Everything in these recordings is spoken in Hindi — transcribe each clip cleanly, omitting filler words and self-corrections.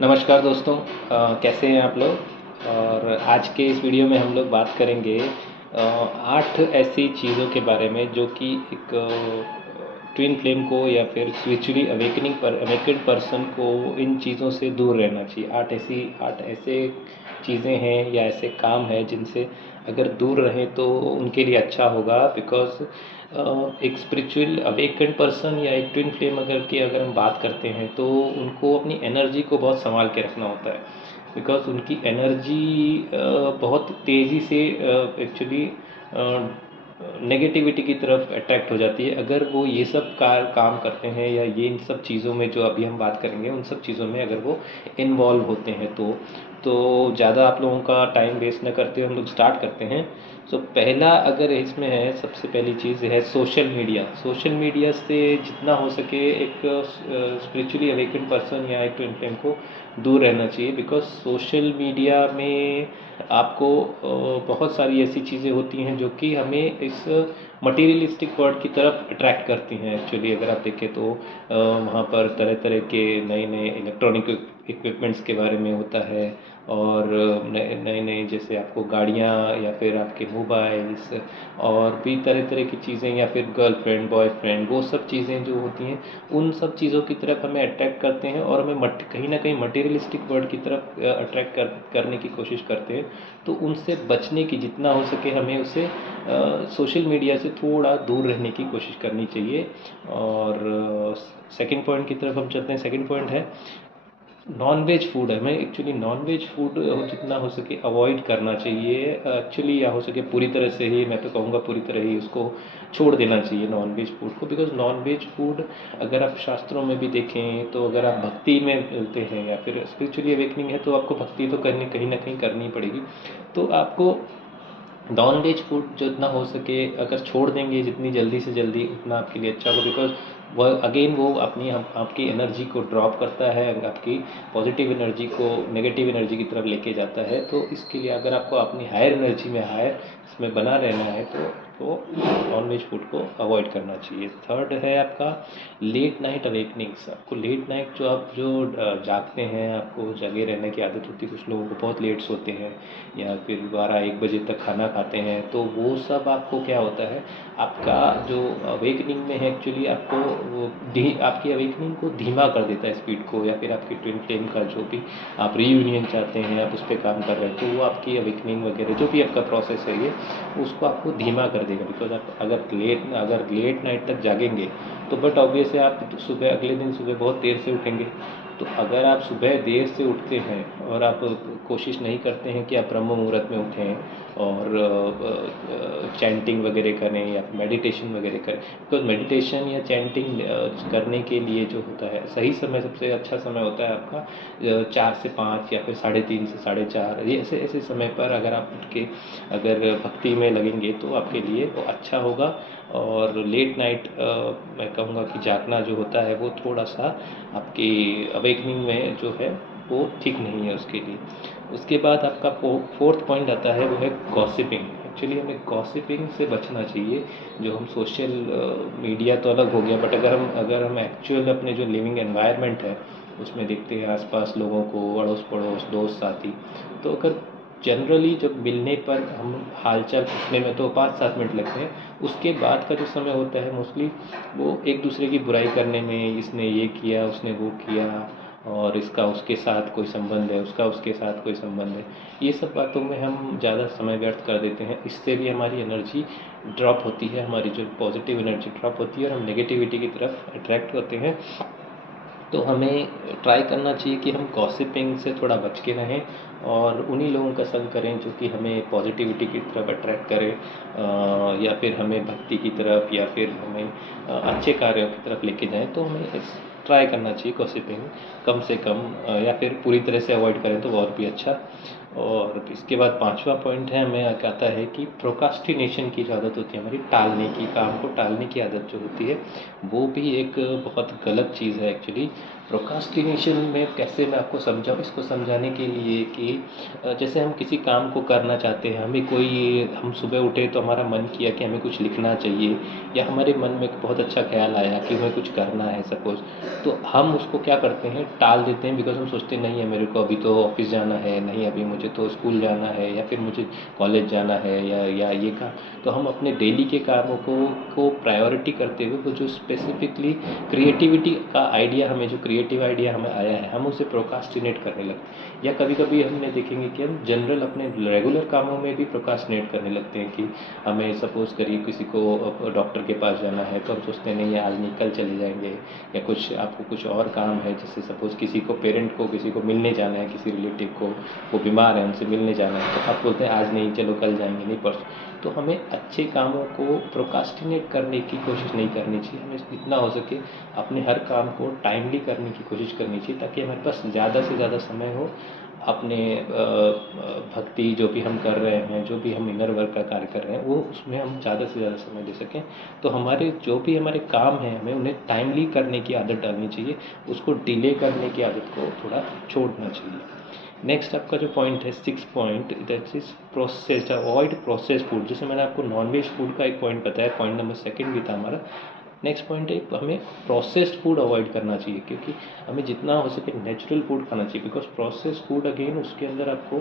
नमस्कार दोस्तों। कैसे हैं आप लोग। और आज के इस वीडियो में हम लोग बात करेंगे 8 ऐसी चीज़ों के बारे में जो कि एक ट्विन फ्लेम को या फिर स्पिरिचुअली अवेकेंड पर्सन को इन चीज़ों से दूर रहना चाहिए। 8 ऐसे चीज़ें हैं या ऐसे काम हैं जिनसे अगर दूर रहें तो उनके लिए अच्छा होगा। बिकॉज एक स्पिरिचुअल अवेकेंड पर्सन या एक ट्विन फ्लेम अगर हम बात करते हैं तो उनको अपनी एनर्जी को बहुत संभाल के रखना होता है। बिकॉज उनकी एनर्जी बहुत तेज़ी से एक्चुअली नेगेटिविटी की तरफ अट्रैक्ट हो जाती है अगर वो ये सब काम करते हैं या ये इन सब चीज़ों में जो अभी हम बात करेंगे उन सब चीज़ों में अगर वो इन्वॉल्व होते हैं तो ज़्यादा आप लोगों का टाइम वेस्ट न करते हुए हम लोग स्टार्ट करते हैं। सो पहला अगर इसमें है, सबसे पहली चीज़ है सोशल मीडिया। सोशल मीडिया से जितना हो सके एक स्पिरिचुअली अवेकेंड पर्सन या एक ट्विन फ्लेम को दूर रहना चाहिए। बिकॉज सोशल मीडिया में आपको बहुत सारी ऐसी चीज़ें होती हैं जो कि हमें इस मटीरियलिस्टिक वर्ल्ड की तरफ अट्रैक्ट करती हैं। एक्चुअली अगर आप देखें तो वहाँ पर तरह तरह के नए नए इलेक्ट्रॉनिक इक्विपमेंट्स के बारे में होता है और नए नए जैसे आपको गाड़ियाँ या फिर आपके मोबाइल्स और भी तरह तरह की चीज़ें या फिर गर्लफ्रेंड बॉयफ्रेंड वो सब चीज़ें जो होती हैं उन सब चीज़ों की तरफ हमें अट्रैक्ट करते हैं और हमें कहीं ना कहीं मटेरियलिस्टिक वर्ल्ड की तरफ अट्रैक्ट करने की कोशिश करते हैं। तो उनसे बचने की जितना हो सके हमें उसे सोशल मीडिया से थोड़ा दूर रहने की कोशिश करनी चाहिए। और सेकंड पॉइंट की तरफ हम चलते हैं। सेकंड पॉइंट है नॉन वेज फूड। हमें एक्चुअली नॉन वेज फूड जितना हो सके अवॉइड करना चाहिए। एक्चुअली या हो सके पूरी तरह से ही, मैं तो कहूँगा पूरी तरह ही उसको छोड़ देना चाहिए नॉन वेज फूड को। बिकॉज नॉन वेज फूड अगर आप शास्त्रों में भी देखें तो अगर आप भक्ति में मिलते हैं या फिर स्पिरिचुअली अवेकनिंग है तो आपको भक्ति तो करनी कहीं ना कहीं करनी पड़ेगी। तो आपको नॉन वेज फूड जितना हो सके अगर छोड़ देंगे जितनी जल्दी से जल्दी उतना आपके लिए अच्छा होगा। बिकॉज वह अगेन वो अपनी आपकी एनर्जी को ड्रॉप करता है, आपकी पॉजिटिव एनर्जी को नेगेटिव एनर्जी की तरफ लेके जाता है। तो इसके लिए अगर आपको अपनी हायर एनर्जी में हायर इसमें बना रहना है तो नॉन वेज फूड को अवॉइड करना चाहिए। थर्ड है आपका लेट नाइट अवेकनिंग्स। आपको लेट नाइट जो जागते हैं, आपको जगे रहने की आदत होती है, कुछ लोगों को बहुत लेट सोते हैं या फिर 12-1 बजे तक खाना खाते हैं, तो वो सब आपको क्या होता है आपका जो अवेकनिंग में है एक्चुअली आपको आपकी अवेकनिंग को धीमा कर देता है स्पीड को। या फिर आपकी ट्विन फ्लेम का जो भी आप रीयूनियन चाहते हैं आप उस पर काम कर रहे हैं तो वो आपकी अवेकनिंग वगैरह जो भी आपका प्रोसेस है ये उसको आपको धीमा कर देगा। बिकॉज आप अगर लेट नाइट तक जागेंगे तो बट ऑब्वियस है आप सुबह अगले दिन सुबह बहुत देर से उठेंगे। तो अगर आप सुबह देर से उठते हैं और आप कोशिश नहीं करते हैं कि आप ब्रह्म मुहूर्त में उठें और चैंटिंग वगैरह करें या मेडिटेशन वगैरह करें। बिकॉज मेडिटेशन या चैंटिंग करने के लिए जो होता है सही समय, सबसे अच्छा समय होता है आपका 4 से 5 या फिर 3:30 से 4:30। ये ऐसे ऐसे समय पर अगर आप उठ के अगर भक्ति में लगेंगे तो आपके लिए वो अच्छा होगा। और लेट नाइट मैं कहूँगा कि जागना जो होता है वो थोड़ा सा आपकी अवेकनिंग में जो है वो ठीक नहीं है उसके लिए। उसके बाद आपका फोर्थ पॉइंट आता है वो है गॉसिपिंग। एक्चुअली हमें गॉसिपिंग से बचना चाहिए। जो हम सोशल मीडिया तो अलग हो गया, बट अगर हम एक्चुअल अपने जो लिविंग एनवायरनमेंट है उसमें देखते हैं आसपास लोगों को, अड़ोस पड़ोस दोस्त साथी, तो अगर जनरली जब मिलने पर हम हालचाल पूछने में तो 5-7 मिनट लगते हैं, उसके बाद का जो समय होता है मोस्टली वो एक दूसरे की बुराई करने में, इसने ये किया उसने वो किया और इसका उसके साथ कोई संबंध है, उसका उसके साथ कोई संबंध है, ये सब बातों में हम ज़्यादा समय व्यर्थ कर देते हैं। इससे भी हमारी एनर्जी ड्रॉप होती है, हमारी जो पॉजिटिव एनर्जी ड्रॉप होती है और हम नेगेटिविटी की तरफ अट्रैक्ट होते हैं। तो हमें ट्राई करना चाहिए कि हम गॉसिपिंग से थोड़ा बच के रहें और उन्हीं लोगों का संग करें जो कि हमें पॉजिटिविटी की तरफ अट्रैक्ट करें या फिर हमें भक्ति की तरफ या फिर हमें अच्छे कार्यों की तरफ लेके जाएं। तो हमें ट्राई करना चाहिए गॉसिपिंग कम से कम या फिर पूरी तरह से अवॉइड करें तो और भी अच्छा। और इसके बाद पांचवा पॉइंट है, हमें आता है कि प्रोक्रास्टिनेशन की जो आदत होती है हमारी, टालने की, काम को टालने की आदत जो होती है, वो भी एक बहुत गलत चीज़ है एक्चुअली। प्रोक्रास्टिनेशन में कैसे मैं आपको समझाऊँ, इसको समझाने के लिए कि जैसे हम किसी काम को करना चाहते हैं, हमें कोई, हम सुबह उठे तो हमारा मन किया कि हमें कुछ लिखना चाहिए, या हमारे मन में एक बहुत अच्छा ख्याल आया कि हमें कुछ करना है सपोज़, तो हम उसको क्या करते हैं, टाल देते हैं, बिकॉज हम सोचते नहीं है मेरे को अभी तो ऑफिस जाना है, नहीं अभी मुझे तो स्कूल जाना है, या फिर मुझे कॉलेज जाना है, या ये काम। तो हम अपने डेली के कामों को प्रायोरिटी करते हुए, वो जो स्पेसिफिकली क्रिएटिविटी का आइडिया, हमें जो क्रिएटिव आइडिया हमें आया है, हम उसे प्रोक्रास्टिनेट करने लगते हैं। या कभी कभी हमने देखेंगे कि हम जनरल अपने रेगुलर कामों में भी प्रोक्रास्टिनेट करने लगते हैं कि हमें सपोज़ करिए किसी को डॉक्टर के पास जाना है, तो हम सोचते हैं नहीं आज नहीं कल चले जाएंगे, या कुछ आपको कुछ और काम है, जैसे सपोज़ किसी को पेरेंट को किसी को मिलने जाना है, किसी रिलेटिव को, वो बीमार है उनसे मिलने जाना है, तो आप बोलते हैं आज नहीं, चलो कल जाएंगे, नहीं परसों। तो हमें अच्छे कामों को प्रोक्रास्टिनेट करने की कोशिश नहीं करनी चाहिए, हमें जितना हो सके अपने हर काम को टाइमली करने की कोशिश करनी चाहिए, ताकि हमारे पास ज़्यादा से ज़्यादा समय हो अपने भक्ति जो भी हम कर रहे हैं, जो भी हम इनर वर्क का कार्य कर रहे हैं, वो उसमें हम ज़्यादा से ज़्यादा समय दे सकें। तो हमारे जो भी हमारे काम हैं, हमें उन्हें टाइमली करने की आदत डालनी चाहिए, उसको डिले करने की आदत को थोड़ा छोड़ना चाहिए। नेक्स्ट आपका जो पॉइंट है, 6 point, that is processed, avoid processed food. जैसे मैंने आपको नॉनवेज फूड का एक पॉइंट बताया, पॉइंट नंबर 2 भी था हमारा। नेक्स्ट पॉइंट है, हमें प्रोसेस्ड फूड अवॉइड करना चाहिए, क्योंकि हमें जितना हो सके नेचुरल फूड खाना चाहिए, बिकॉज प्रोसेस्ड फूड अगेन उसके अंदर आपको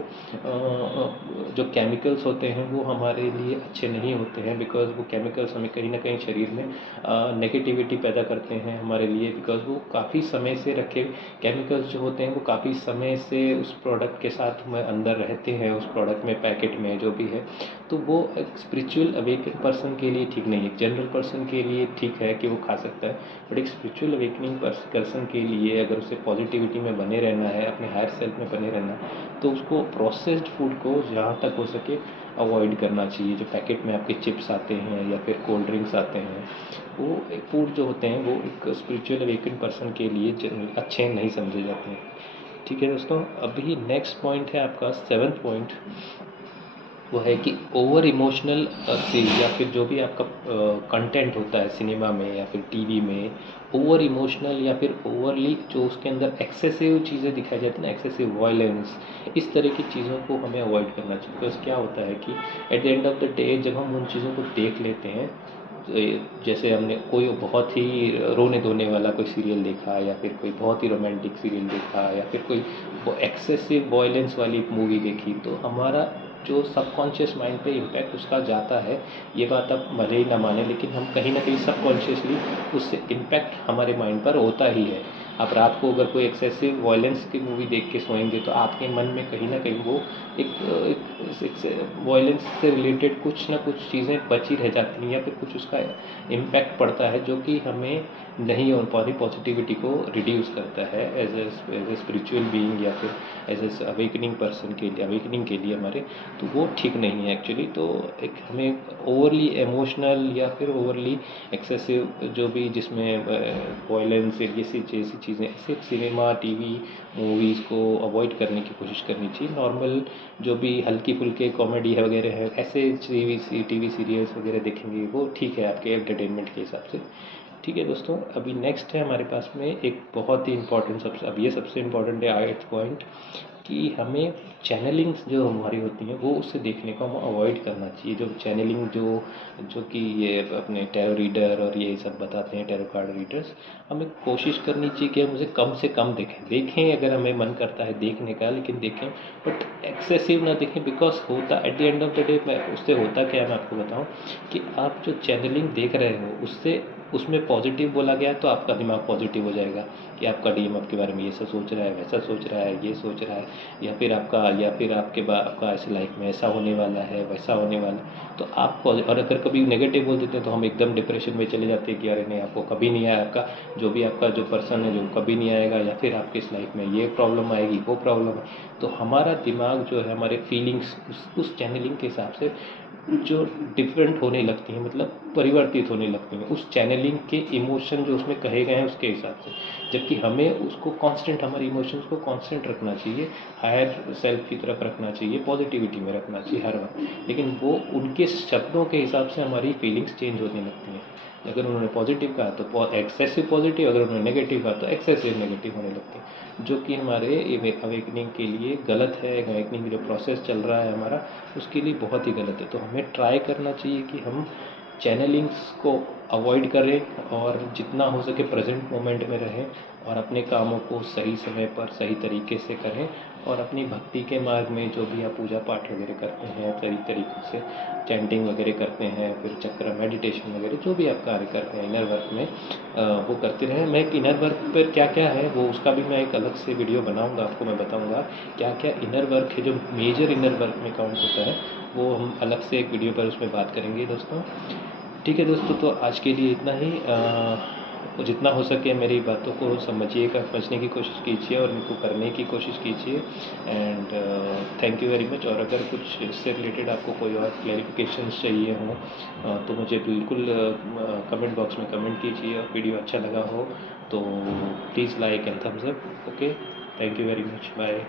जो केमिकल्स होते हैं वो हमारे लिए अच्छे नहीं होते हैं, बिकॉज वो केमिकल्स हमें कहीं ना कहीं शरीर में नेगेटिविटी पैदा करते हैं हमारे लिए, बिकॉज वो काफ़ी समय से रखे केमिकल्स जो होते हैं वो काफ़ी समय से उस प्रोडक्ट के साथ में अंदर रहते हैं, उस प्रोडक्ट में, पैकेट में जो भी है। तो वो एक स्पिरिचुअल अवेकन पर्सन के लिए ठीक नहीं है। जनरल पर्सन के लिए ठीक है कि वो खा सकता है, बट एक स्पिरिचुअल अवेकनिंग पर्सन के लिए अगर उसे पॉजिटिविटी में बने रहना है, अपने हायर सेल्फ में बने रहना है, तो उसको प्रोसेस्ड फूड को जहाँ तक हो सके अवॉइड करना चाहिए। जो पैकेट में आपके चिप्स आते हैं या फिर कोल्ड ड्रिंक्स आते हैं, वो फूड जो होते हैं वो एक स्पिरिचुअल अवेकन पर्सन के लिए अच्छे नहीं समझे जाते हैं। ठीक है दोस्तों, अभी नेक्स्ट पॉइंट है आपका 7th पॉइंट, वो है कि ओवर इमोशनल सीन, या फिर जो भी आपका कंटेंट होता है सिनेमा में या फिर टीवी में, ओवर इमोशनल या फिर ओवरली जो उसके अंदर एक्सेसिव चीज़ें दिखाई जाती हैं ना, एक्सेसिव वायलेंस, इस तरह की चीज़ों को हमें अवॉइड करना चाहिए। बिकॉज क्या होता है कि at the end of the day जब हम उन चीज़ों को देख लेते हैं, जैसे हमने कोई बहुत ही रोने धोने वाला कोई सीरियल देखा, या फिर कोई बहुत ही रोमांटिक सीरियल देखा, या फिर कोई वो एक्सेसिव वॉयलेंस वाली मूवी देखी, तो हमारा जो सबकॉन्शियस माइंड पे इम्पैक्ट उसका जाता है। ये बात आप भले ही ना माने, लेकिन हम कहीं ना कहीं सबकॉन्शियसली उससे इम्पैक्ट हमारे माइंड पर होता ही है। आप रात को अगर कोई एक्सेसिव वॉयलेंस की मूवी देख के सोएंगे, तो आपके मन में कहीं ना कहीं वो एक वॉयलेंस से रिलेटेड कुछ ना कुछ चीज़ें बची रह जाती हैं, या फिर कुछ उसका इम्पैक्ट पड़ता है जो कि हमें नहीं हो पानी पॉजिटिविटी को रिड्यूस करता है एज ए स्पिरिचुअल बीइंग, या फिर एज ए अवेकनिंग पर्सन के लिए, अवेकनिंग के लिए हमारे, तो वो ठीक नहीं है एक्चुअली। तो एक हमें ओवरली इमोशनल या फिर ओवरली एक्सेसिव जो भी जिसमें वॉयलेंस जैसी चीज़ें, ऐसे सिनेमा, टीवी, मूवीज़ को अवॉइड करने की कोशिश करनी चाहिए। नॉर्मल जो भी हल्की फुल्के कॉमेडी है वगैरह है, ऐसे टीवी सीरियल्स वगैरह देखेंगे वो ठीक है आपके एंटरटेनमेंट के हिसाब से। ठीक है दोस्तों, अभी नेक्स्ट है हमारे पास में एक बहुत ही इंपॉर्टेंट, सबसे अब ये सबसे इम्पॉर्टेंट है 8th पॉइंट, कि हमें चैनलिंग्स जो हमारी होती हैं वो उसे देखने को हम अवॉइड करना चाहिए। जो चैनलिंग जो कि ये अपने टैरो रीडर और ये सब बताते हैं, टैरो कार्ड रीडर्स, हमें कोशिश करनी चाहिए कि हम उसे कम से कम देखें अगर हमें मन करता है देखने का, लेकिन देखें बट एक्सेसिव ना देखें। बिकॉज होता at the end of the day, उससे होता क्या है मैं आपको बताऊं, कि आप जो चैनलिंग देख रहे हो उससे, उसमें पॉजिटिव बोला गया तो आपका दिमाग पॉजिटिव हो जाएगा कि आपका डीएम आपके बारे में ये सब सोच रहा है, वैसा सोच रहा है, ये सोच रहा है, या फिर आपका ऐसे लाइफ में ऐसा होने वाला है, वैसा होने वाला है। तो आप और अगर कभी नेगेटिव बोल देते हैं तो हम एकदम डिप्रेशन में चले जाते हैं कि अरे नहीं, आपको कभी नहीं आया, आपका जो पर्सन है जो कभी नहीं आएगा, या फिर आपके इस लाइफ में ये प्रॉब्लम आएगी, वो प्रॉब्लम है। तो हमारा दिमाग जो है, हमारे फीलिंग्स उस चैनलिंग के हिसाब से जो डिफरेंट होने लगती हैं, मतलब परिवर्तित होने लगती हैं उस चैनलिंग के इमोशन जो उसमें कहे गए हैं उसके हिसाब से, जबकि हमें उसको कांस्टेंट, हमारे इमोशंस को कांस्टेंट रखना चाहिए, हायर सेल्फ की तरफ रखना चाहिए, पॉजिटिविटी में रखना चाहिए हर वक्त। लेकिन वो उनके शब्दों के हिसाब से हमारी फीलिंग्स चेंज होने लगती हैं। अगर उन्होंने पॉजिटिव कहा तो एक्सेसिव पॉजिटिव, अगर उन्होंने नेगेटिव कहा तो एक्सेसिव नेगेटिव होने लगती है, जो कि हमारे अवेकनिंग के लिए गलत है। अवेकनिंग जो प्रोसेस चल रहा है हमारा, उसके लिए बहुत ही गलत है। तो हमें ट्राई करना चाहिए कि हम चैनलिंग्स को अवॉइड करें और जितना हो सके प्रेजेंट मोमेंट में रहें और अपने कामों को सही समय पर सही तरीके से करें। और अपनी भक्ति के मार्ग में जो भी आप पूजा पाठ वगैरह करते हैं, सही तरीक़ों से चैंटिंग वगैरह करते हैं, फिर चक्र मेडिटेशन वगैरह जो भी आप कार्य करते हैं इनर वर्क में, वो करते रहें। मैं एक इनर वर्क पर क्या क्या है वो उसका भी मैं एक अलग से वीडियो बनाऊंगा, आपको मैं बताऊंगा क्या क्या इनर वर्क है जो मेजर इनर वर्क में काउंट होता है, वो हम अलग से एक वीडियो पर उसमें बात करेंगे दोस्तों। ठीक है दोस्तों, तो आज के लिए इतना ही। जितना हो सके मेरी बातों को समझिएगा, समझने की कोशिश कीजिए और इनको करने की कोशिश कीजिए। And thank you very much. और अगर कुछ इससे रिलेटेड आपको कोई और क्लैरिफिकेशंस चाहिए हों तो मुझे बिल्कुल कमेंट बॉक्स में कमेंट कीजिए। और वीडियो अच्छा लगा हो तो please like and thumbs up. Okay, thank you very much, bye.